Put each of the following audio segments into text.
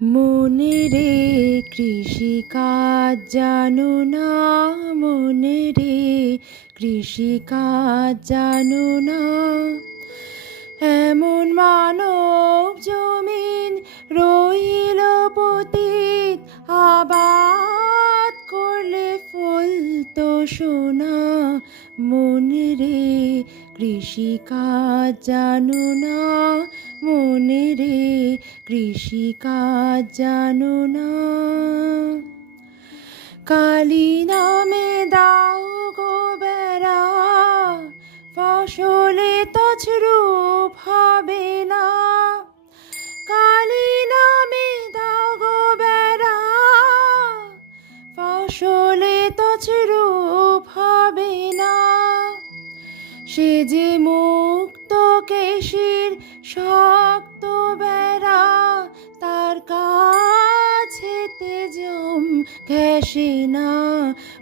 মনে রে কৃষিকাজ জানো না, মনে রে কৃষিকাজ জানো না। এমন মানব জমিন রইল পতিত, আবাদ করলে ফলতো সোনা। মনে রে কৃষিকাজ জানো না, মনে রে কৃষিকাজ জানো না। কালী নামে দাও গো বেড়া, ফসলে তছরূপ হবে না। কালী নামে দাও গো বেড়া, ফসলে তছরূপ হবে না। সে যে মুক্ত কেশির শক্ত বেড়া, তার কাছেতে জম ঘেঁষে না।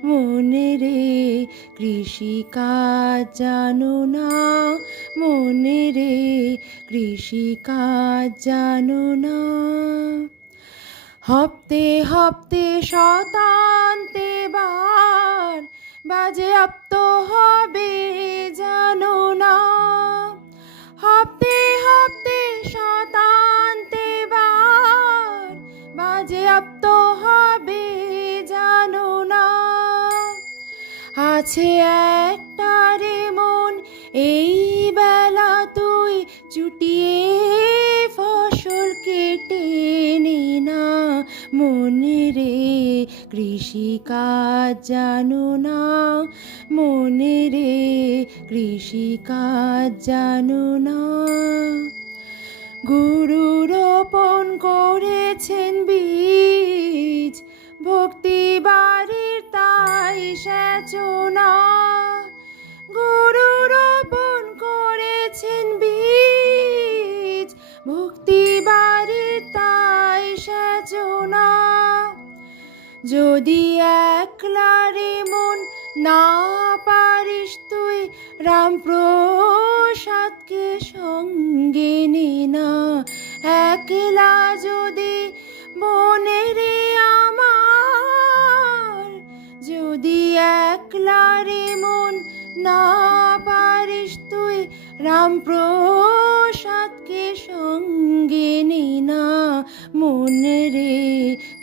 মনে রে কৃষিকাজ জানো না, মনে রে কৃষিকাজ জানো না। হপ্তে হপ্তে শতান্তে বার বাজে আপ্ত হবে জানো না। হপ্তে হপ্তে শতান্তে বার বাজে আপ্ত হবে জানো না। আছে একটারে মন এই বেলা তুই চুটিয়ে ফসল কেটে নে না। মনে রে কৃষিকাজ জানো না, মনে রে কৃষিকাজ জানো না। গুরু রোপণ করেছেন বীজ, ভক্তি বাড়ির তাই সেচনা। গুরু রোপণ করেছেন বীজ, ভক্তি বাড়ির তাই সেচনা। যদি একলারে মন না পারিস তুই, রামপ্রসাদকে সঙ্গে নে না। একলা যদি মনে রে আমার, যদি একলারে মন না পারিস তুই, রামপ্রসাদকে সঙ্গে নে না। মনে রে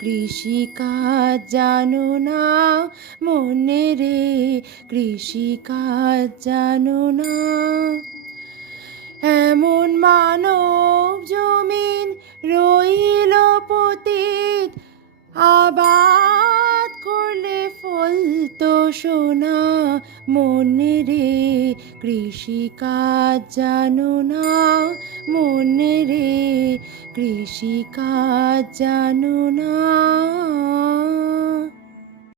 কৃষিকাজ জানো না, মনে রে কৃষিকাজ জানো না। এমন মানব জমিন রইল পতিত, আবাদ করলে ফলতো সোনা। মনে রে কৃষিকাজ জানো না, মনে রে কৃষিকাজ জানো না।